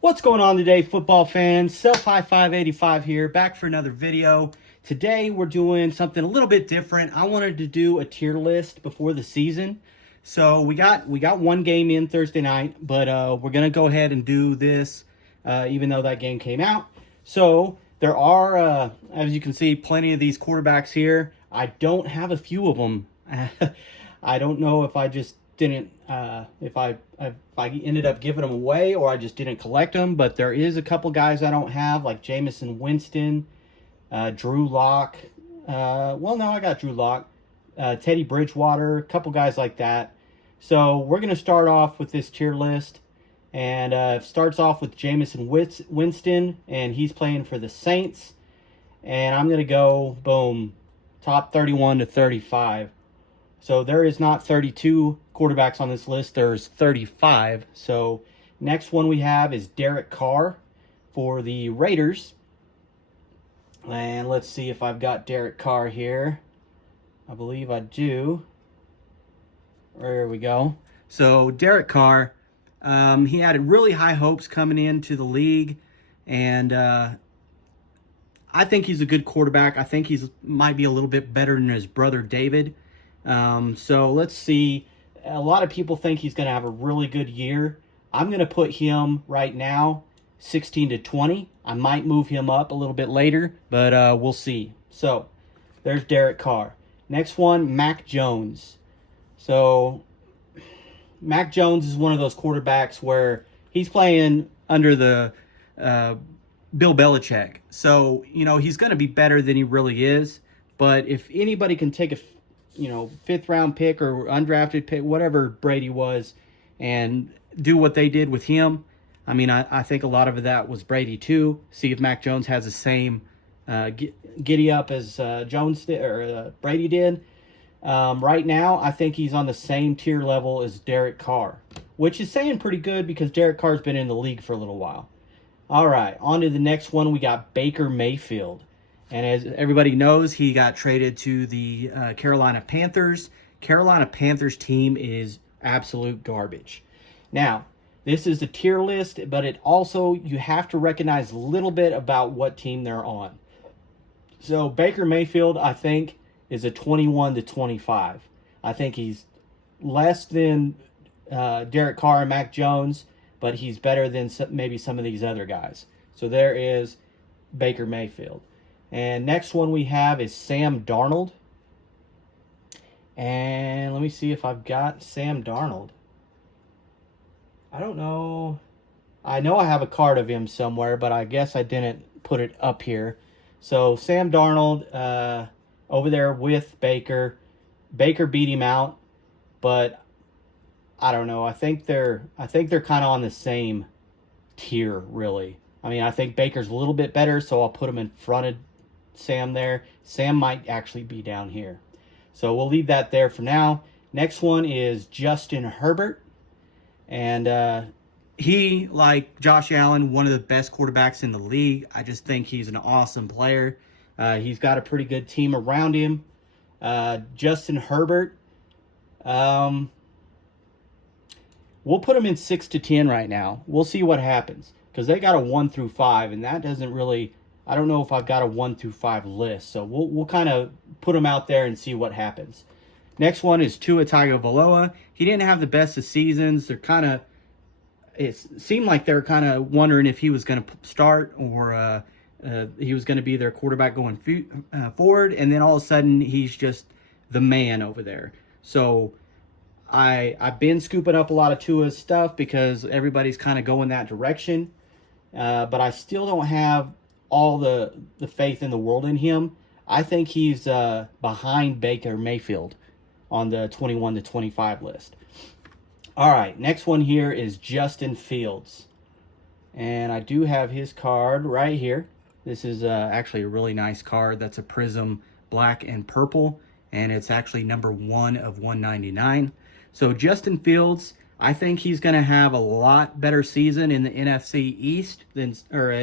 What's going on today, football fans? Self High 585 here, back for another video. Today we're doing something a little bit different. I wanted to do a tier list before the season. So we got one game in Thursday night, but we're gonna go ahead and do this even though that game came out. So there are, as you can see, plenty of these quarterbacks here. I don't have a few of them. I don't know if I just didn't, if I ended up giving them away or I just didn't collect them, but there is a couple guys I don't have, like Jameson Winston, Drew Lock. Well, no, I got Drew Lock, Teddy Bridgewater, a couple guys like that. So we're going to start off with this tier list, and it starts off with Jameson Winston, and he's playing for the Saints, and I'm going to go, boom, top 31 to 35. So there is not 32 quarterbacks on this list. There's 35. So next one we have is Derek Carr for the Raiders. And let's see if I've got Derek Carr here. I believe I do. There we go. So Derek Carr, he had really high hopes coming into the league. And I think he's a good quarterback. I think he's might be a little bit better than his brother David. So let's see. A lot of people think he's going to have a really good year. I'm going to put him right now 16 to 20. I might move him up a little bit later, but we'll see. So there's Derek Carr. Next one, Mac Jones. So Mac Jones is one of those quarterbacks where he's playing under the Bill Belichick. So, you know, he's going to be better than he really is. But if anybody can take a fifth round pick or undrafted pick, whatever Brady was, and do what they did with him. I mean, I think a lot of that was Brady too. See if Mac Jones has the same giddy up as Jones did, or Brady did. Right now, I think he's on the same tier level as Derek Carr, which is saying pretty good because Derek Carr's been in the league for a little while. All right, on to the next one. We got Baker Mayfield. And as everybody knows, he got traded to the Carolina Panthers. Carolina Panthers team is absolute garbage. Now, this is a tier list, but it also, you have to recognize a little bit about what team they're on. So Baker Mayfield, I think, is a 21 to 25. I think he's less than Derek Carr and Mac Jones, but he's better than maybe some of these other guys. So there is Baker Mayfield. And next one we have is Sam Darnold. And let me see if I've got Sam Darnold. I don't know. I know I have a card of him somewhere, but I guess I didn't put it up here. So Sam Darnold over there with Baker. Baker beat him out, but I don't know. I think they're kind of on the same tier, really. I mean, I think Baker's a little bit better, so I'll put him in front of Sam there. Sam might actually be down here. So we'll leave that there for now. Next one is Justin Herbert. And he, like Josh Allen, one of the best quarterbacks in the league. I just think he's an awesome player. He's got a pretty good team around him. Justin Herbert, we'll put him in 6 to 10 right now. We'll see what happens. Because they got a 1 through 5, and that doesn't really... I don't know if I've got a 1 through 5 list, so we'll kind of put them out there and see what happens. Next one is Tua Tagovailoa. He didn't have the best of seasons. It seemed like they were kind of wondering if he was going to start or he was going to be their quarterback going forward, and then all of a sudden he's just the man over there. So I've been scooping up a lot of Tua's stuff because everybody's kind of going that direction, but I still don't have all the faith in the world in him. I think he's behind Baker Mayfield on the 21 to 25 list. All right, next one here is Justin Fields. And I do have his card right here. This is actually a really nice card. That's a Prism black and purple, and it's actually number 1 of 199. So Justin Fields, I think he's going to have a lot better season in the NFC East than the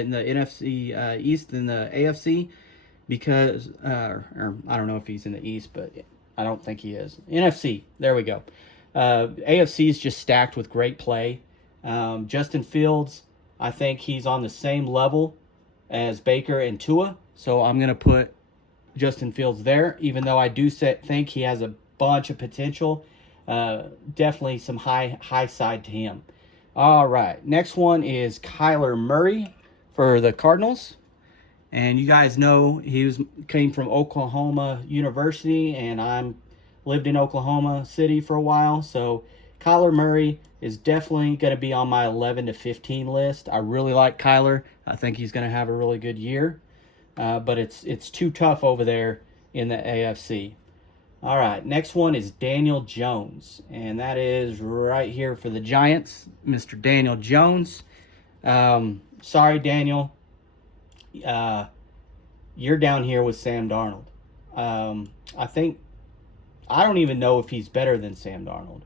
AFC because or I don't know if he's in the East, but I don't think he is. NFC, there we go. AFC is just stacked with great play. Justin Fields, I think he's on the same level as Baker and Tua. So I'm going to put Justin Fields there, even though I do think he has a bunch of potential. Definitely some high side to him. All right, next one is Kyler Murray for the Cardinals. And you guys know came from Oklahoma University, and I'm lived in Oklahoma City for a while. So Kyler Murray is definitely going to be on my 11 to 15 list. I really like Kyler. I think he's going to have a really good year. But it's too tough over there in the AFC. All right, next one is Daniel Jones, and that is right here for the Giants, Mr. Daniel Jones. Sorry, Daniel. You're down here with Sam Darnold. I don't even know if he's better than Sam Darnold.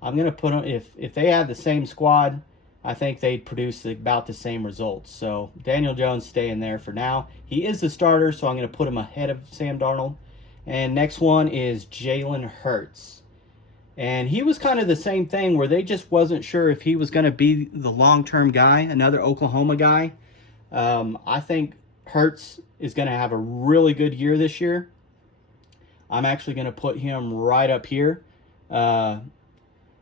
I'm going to put him, if they had the same squad, I think they'd produce about the same results. So Daniel Jones staying there for now. He is the starter, so I'm going to put him ahead of Sam Darnold. And next one is Jalen Hurts. And he was kind of the same thing where they just wasn't sure if he was going to be the long-term guy, another Oklahoma guy. I think Hurts is going to have a really good year this year. I'm actually going to put him right up here. And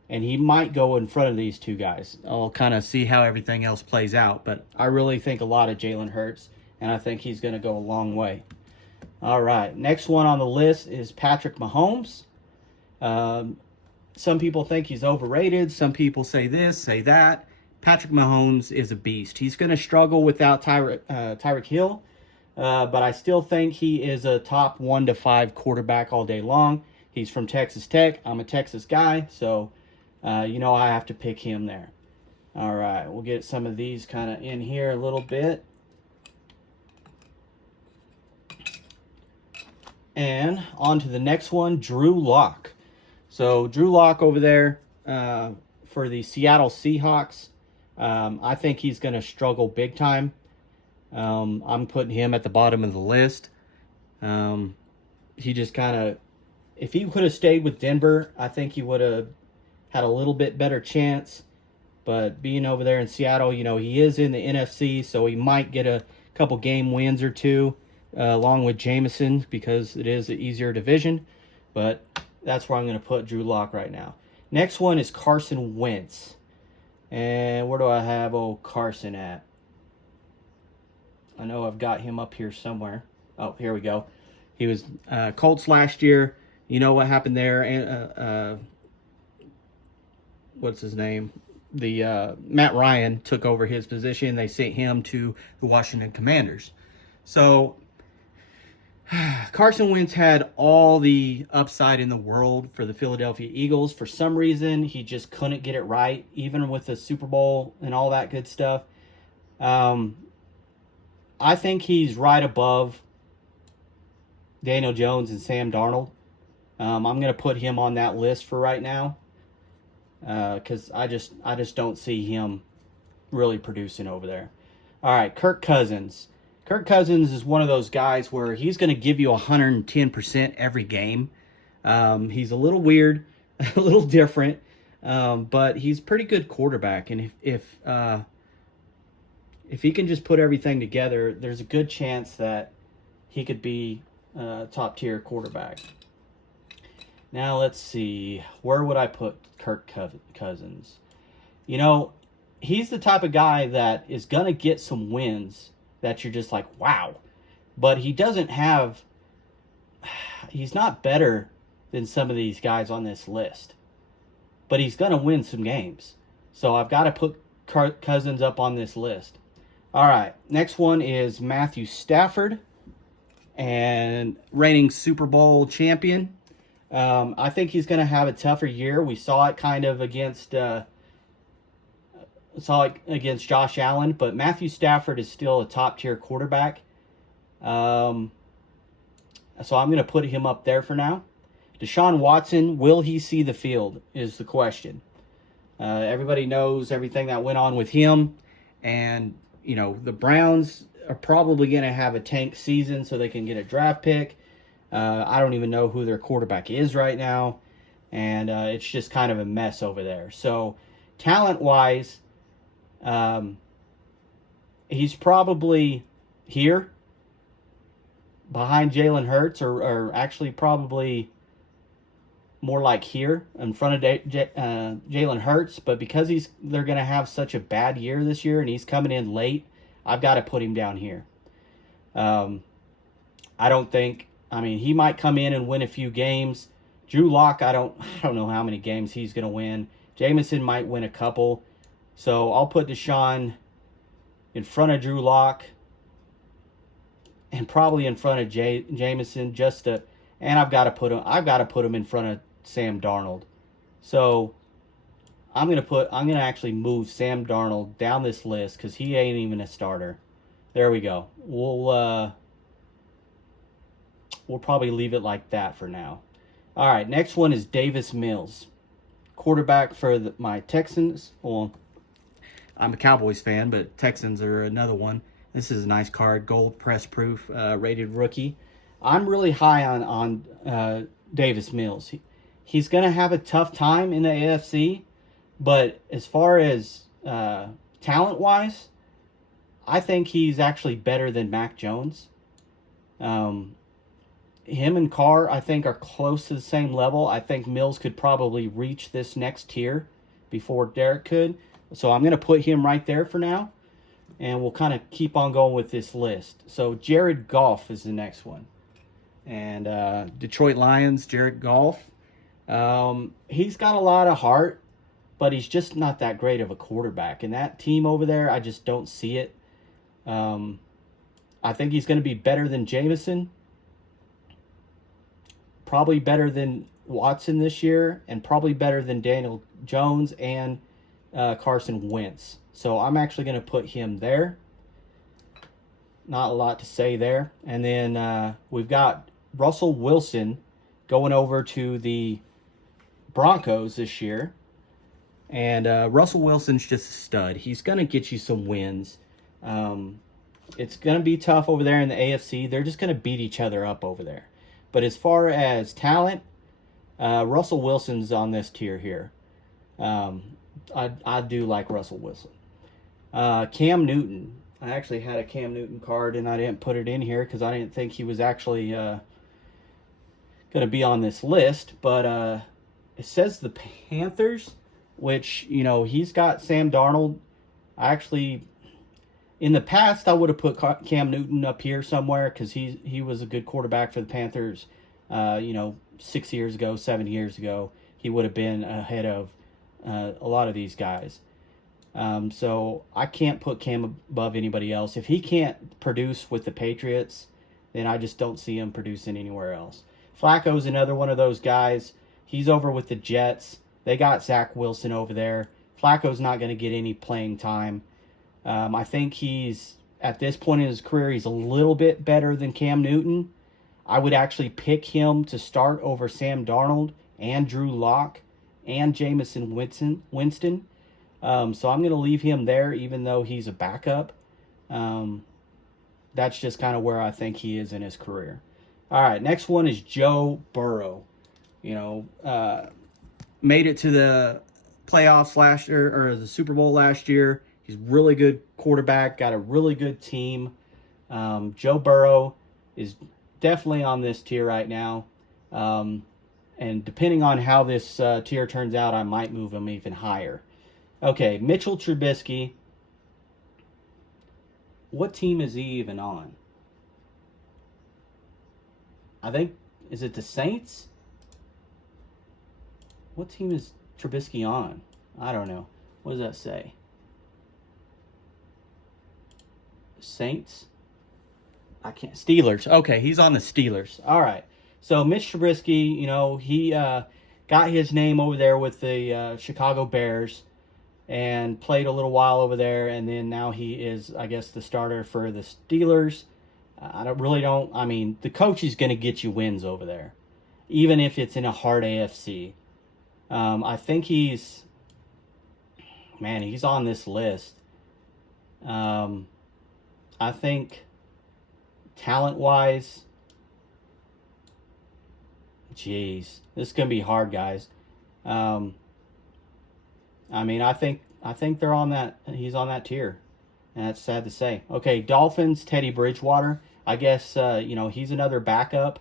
he might go in front of these two guys. I'll kind of see how everything else plays out. But I really think a lot of Jalen Hurts, and I think he's going to go a long way. All right, next one on the list is Patrick Mahomes. Some people think he's overrated. Some people say this, say that. Patrick Mahomes is a beast. He's going to struggle without Tyreek Hill, but I still think he is a top 1 to 5 quarterback all day long. He's from Texas Tech. I'm a Texas guy, so I have to pick him there. All right, we'll get some of these kind of in here a little bit. And on to the next one, Drew Lock. So Drew Lock over there for the Seattle Seahawks. I think he's going to struggle big time. I'm putting him at the bottom of the list. He just kind of, if he could have stayed with Denver, I think he would have had a little bit better chance. But being over there in Seattle, he is in the NFC, so he might get a couple game wins or two. Along with Jameson, because it is an easier division. But that's where I'm going to put Drew Lock right now. Next one is Carson Wentz. And where do I have old Carson at? I know I've got him up here somewhere. Oh, here we go. He was Colts last year. You know what happened there? And what's his name? The Matt Ryan took over his position. They sent him to the Washington Commanders. So Carson Wentz had all the upside in the world for the Philadelphia Eagles. For some reason, he just couldn't get it right, even with the Super Bowl and all that good stuff. I think he's right above Daniel Jones and Sam Darnold. I'm going to put him on that list for right now because I just don't see him really producing over there. All right, Kirk Cousins. Kirk Cousins is one of those guys where he's going to give you 110% every game. He's a little weird, a little different, but he's a pretty good quarterback. And if he can just put everything together, there's a good chance that he could be a top-tier quarterback. Now, let's see. Where would I put Kirk Cousins? He's the type of guy that is going to get some wins that you're just like, wow. But he's not better than some of these guys on this list. But he's going to win some games. So I've got to put Kirk Cousins up on this list. All right, next one is Matthew Stafford, and reigning Super Bowl champion. I think he's going to have a tougher year. We saw it kind of against Josh Allen, but Matthew Stafford is still a top-tier quarterback. So I'm going to put him up there for now. Desean Watson, will he see the field is the question. Everybody knows everything that went on with him, and the Browns are probably going to have a tank season so they can get a draft pick. I don't even know who their quarterback is right now, and it's just kind of a mess over there. So talent-wise, he's probably here behind Jalen Hurts, or actually probably more like here in front of Jalen Hurts. But because they're going to have such a bad year this year and he's coming in late, I've got to put him down here. I don't think, I mean, he might come in and win a few games. Drew Lock, I don't know how many games he's going to win. Jameson might win a couple. So I'll put Desean in front of Drew Lock and probably in front of Jameson and I've got to put him in front of Sam Darnold. So I'm going to actually move Sam Darnold down this list cuz he ain't even a starter. There we go. We'll probably leave it like that for now. All right, next one is Davis Mills, quarterback for my Texans. Well, I'm a Cowboys fan, but Texans are another one. This is a nice card, gold press proof, rated rookie. I'm really high on Davis Mills. He's going to have a tough time in the AFC, but as far as talent-wise, I think he's actually better than Mac Jones. Him and Carr, I think, are close to the same level. I think Mills could probably reach this next tier before Derek could. So I'm going to put him right there for now. And we'll kind of keep on going with this list. So Jared Goff is the next one. And Detroit Lions, Jared Goff. He's got a lot of heart, but he's just not that great of a quarterback. And that team over there, I just don't see it. I think he's going to be better than Jameson. Probably better than Watson this year, and probably better than Daniel Jones and Carson Wentz. So I'm actually going to put him there. Not a lot to say there. And then we've got Russell Wilson going over to the Broncos this year. And Russell Wilson's just a stud. He's going to get you some wins. It's going to be tough over there in the AFC. They're just going to beat each other up over there. But as far as talent, Russell Wilson's on this tier here. I do like Russell Wilson. Cam Newton. I actually had a Cam Newton card, and I didn't put it in here because I didn't think he was actually going to be on this list. But it says the Panthers, which, you know, he's got Sam Darnold. In the past, I would have put Cam Newton up here somewhere because he was a good quarterback for the Panthers. 6 years ago, 7 years ago, he would have been ahead of a lot of these guys. So I can't put Cam above anybody else. If he can't produce with the Patriots, then I just don't see him producing anywhere else. Flacco's another one of those guys. He's over with the Jets. They got Zach Wilson over there. Flacco's not going to get any playing time. I think he's, at this point in his career, he's a little bit better than Cam Newton. I would actually pick him to start over Sam Darnold and Drew Lock and Jameson Winston. So I'm going to leave him there, even though he's a backup. That's just kind of where I think he is in his career. All right, next one is Joe Burrow. Made it to the playoffs last year, or the Super Bowl last year. He's really good quarterback, got a really good team. Joe Burrow is definitely on this tier right now. And depending on how this tier turns out, I might move him even higher. Okay, Mitchell Trubisky. What team is he even on? I think, is it the Saints? What team is Trubisky on? I don't know. What does that say? Saints? Steelers. Okay, he's on the Steelers. All right. So Mitch Shabriskie, he got his name over there with the Chicago Bears and played a little while over there, and then now he is, I guess, the starter for the Steelers. The coach is going to get you wins over there, even if it's in a hard AFC. I think he's on this list. I think talent-wise, this is going to be hard, guys. I think they're on that. He's on that tier. And that's sad to say. Okay, Dolphins, Teddy Bridgewater. I guess, he's another backup.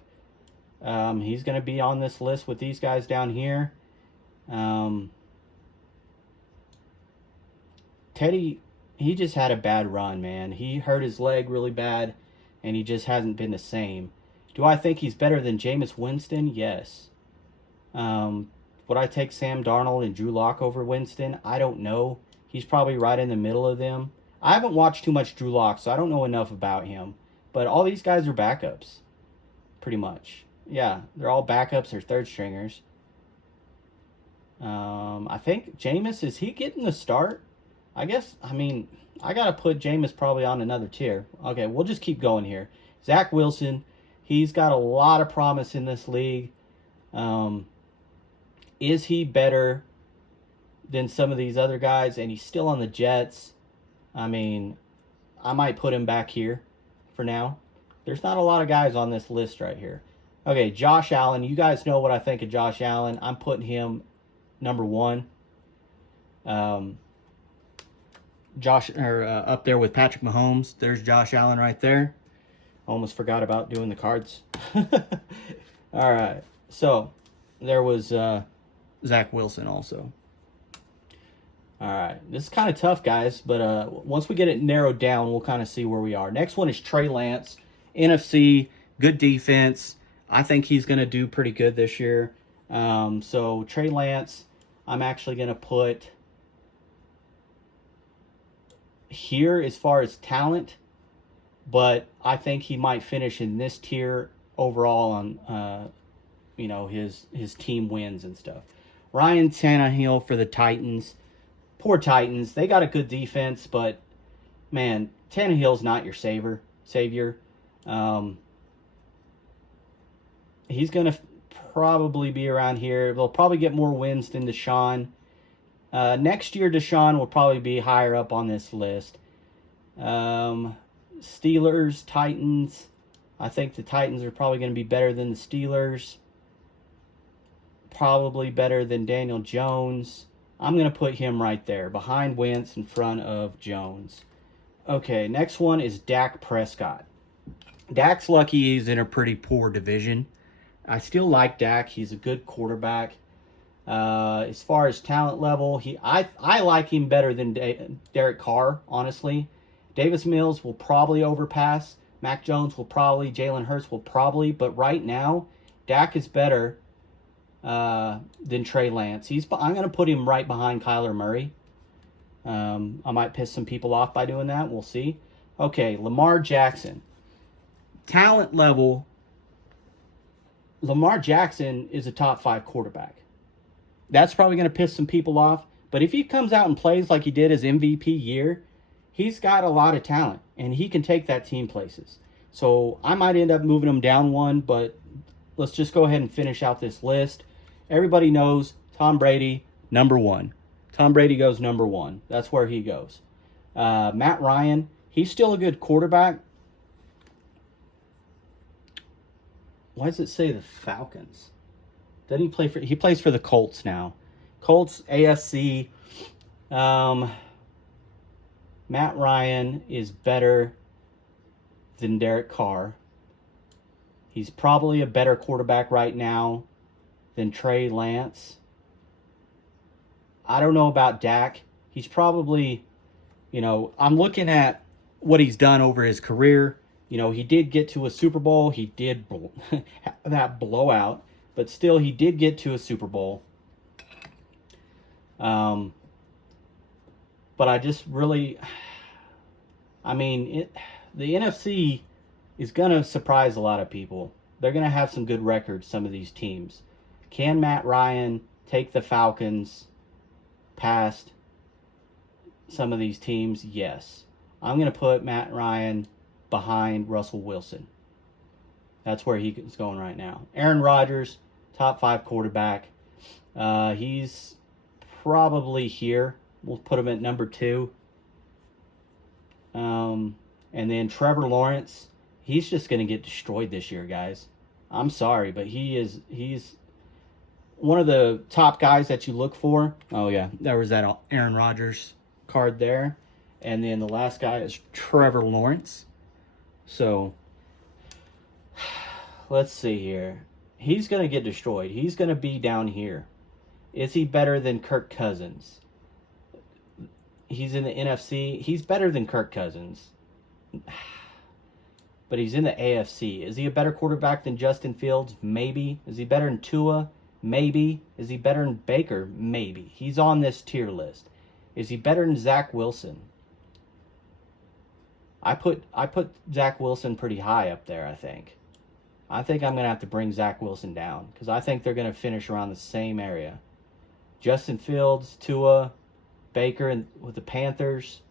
He's going to be on this list with these guys down here. Teddy, he just had a bad run, man. He hurt his leg really bad, and he just hasn't been the same. Do I think he's better than Jameis Winston? Yes. Would I take Sam Darnold and Drew Lock over Winston? I don't know. He's probably right in the middle of them. I haven't watched too much Drew Lock, so I don't know enough about him. But all these guys are backups, pretty much. Yeah, they're all backups or third stringers. I think Jameis, is he getting the start? I guess, I got to put Jameis probably on another tier. Okay, we'll just keep going here. Zach Wilson, he's got a lot of promise in this league. Is he better than some of these other guys? And he's still on the Jets. I might put him back here for now. There's not a lot of guys on this list right here. Okay, Josh Allen. You guys know what I think of Josh Allen. I'm putting him number 1. Up there with Patrick Mahomes. There's Josh Allen right there. Almost forgot about doing the cards. All right. So, there was Zach Wilson also. All right. This is kind of tough, guys, but once we get it narrowed down, we'll kind of see where we are. Next one is Trey Lance. NFC, good defense. I think he's going to do pretty good this year. So, Trey Lance, I'm actually going to put here as far as talent, but I think he might finish in this tier overall on his team wins and stuff. Ryan Tannehill for the Titans. Poor Titans. They got a good defense, but man, Tannehill's not your savior. He's going to probably be around here. They'll probably get more wins than Deshaun. Next year, Deshaun will probably be higher up on this list. Steelers, Titans. I think the Titans are probably going to be better than the Steelers. Probably better than Daniel Jones. I'm going to put him right there, behind Wentz, in front of Jones. Okay, next one is Dak Prescott. Dak's lucky he's in a pretty poor division. I still like Dak. He's a good quarterback. As far as talent level, I like him better than Derek Carr, honestly. Davis Mills will probably overpass. Mac Jones will probably. Jalen Hurts will probably. But right now, Dak is better than Trey Lance. I'm going to put him right behind Kyler Murray. I might piss some people off by doing that. We'll see. Okay, Lamar Jackson. Talent level, Lamar Jackson is a top 5 quarterback. That's probably going to piss some people off. But if he comes out and plays like he did his MVP year, he's got a lot of talent, and he can take that team places. So I might end up moving him down 1, but let's just go ahead and finish out this list. Everybody knows Tom Brady, number 1. Tom Brady goes number 1. That's where he goes. Matt Ryan, he's still a good quarterback. Why does it say the Falcons? Doesn't he play for? He plays for the Colts now. Colts, AFC. Matt Ryan is better than Derek Carr. He's probably a better quarterback right now than Trey Lance. I don't know about Dak. He's probably, I'm looking at what he's done over his career. He did get to a Super Bowl. He did that blowout, but still he did get to a Super Bowl. But I just really, the NFC is going to surprise a lot of people. They're going to have some good records, some of these teams. Can Matt Ryan take the Falcons past some of these teams? Yes. I'm going to put Matt Ryan behind Russell Wilson. That's where he's going right now. Aaron Rodgers, top 5 quarterback. He's probably here. We'll put him at number 2. And then Trevor Lawrence, he's just going to get destroyed this year, guys. I'm sorry, but he's one of the top guys that you look for. Oh, yeah, there was that Aaron Rodgers card there. And then the last guy is Trevor Lawrence. So, let's see here. He's going to get destroyed. He's going to be down here. Is he better than Kirk Cousins? He's in the NFC. He's better than Kirk Cousins. But he's in the AFC. Is he a better quarterback than Justin Fields? Maybe. Is he better than Tua? Maybe. Is he better than Baker? Maybe. He's on this tier list. Is he better than Zach Wilson? I put Zach Wilson pretty high up there, I think. I think I'm going to have to bring Zach Wilson down because I think they're going to finish around the same area. Justin Fields, Tua, Baker, and with the Panthers.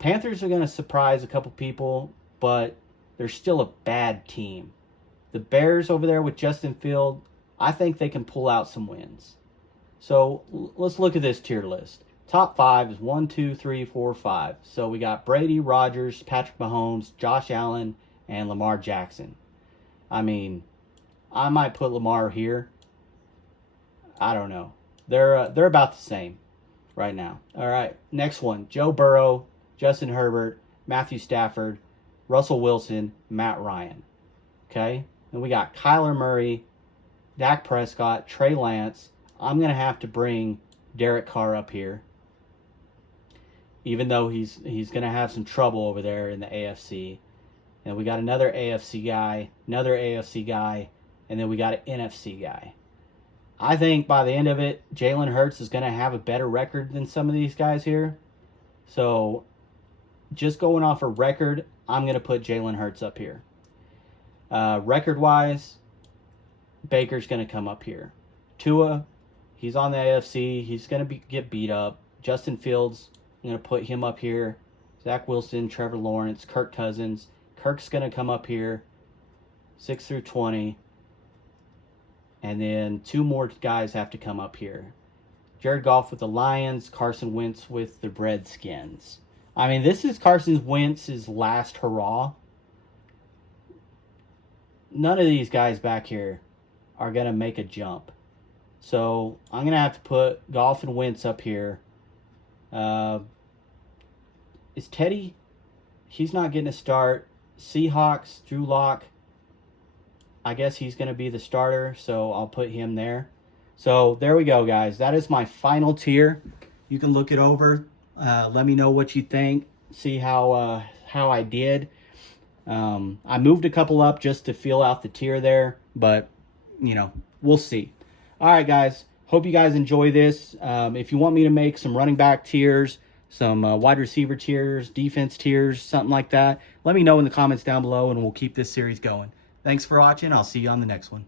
Panthers are going to surprise a couple people, but they're still a bad team. The Bears over there with Justin Fields, I think they can pull out some wins. So let's look at this tier list. Top 5 is 1, 2, 3, 4, 5. So we got Brady, Rodgers, Patrick Mahomes, Josh Allen, and Lamar Jackson. I mean, I might put Lamar here. I don't know. They're about the same right now. All right, next one. Joe Burrow, Justin Herbert, Matthew Stafford, Russell Wilson, Matt Ryan. Okay? And we got Kyler Murray, Dak Prescott, Trey Lance. I'm going to have to bring Derek Carr up here. Even though he's going to have some trouble over there in the AFC. And we got another AFC guy, and then we got an NFC guy. I think by the end of it, Jalen Hurts is going to have a better record than some of these guys here. So, just going off a record, I'm going to put Jalen Hurts up here. Record-wise, Baker's going to come up here. Tua, he's on the AFC. He's going to get beat up. Justin Fields, I'm going to put him up here. Zach Wilson, Trevor Lawrence, Kirk Cousins. Kirk's going to come up here, 6 through 20. And then 2 more guys have to come up here. Jared Goff with the Lions, Carson Wentz with the Redskins. I mean, this is Carson Wentz's last hurrah. None of these guys back here are going to make a jump. So I'm going to have to put Goff and Wentz up here. Is Teddy? He's not getting a start. Seahawks, Drew Lock. I guess he's going to be the starter, so I'll put him there. So there we go, guys. That is my final tier. You can look it over. Let me know what you think. See how I did. I moved a couple up just to feel out the tier there, but, you know, we'll see. All right, guys. Hope you guys enjoy this. If you want me to make some running back tiers, some wide receiver tiers, defense tiers, something like that, let me know in the comments down below, and we'll keep this series going. Thanks for watching. I'll see you on the next one.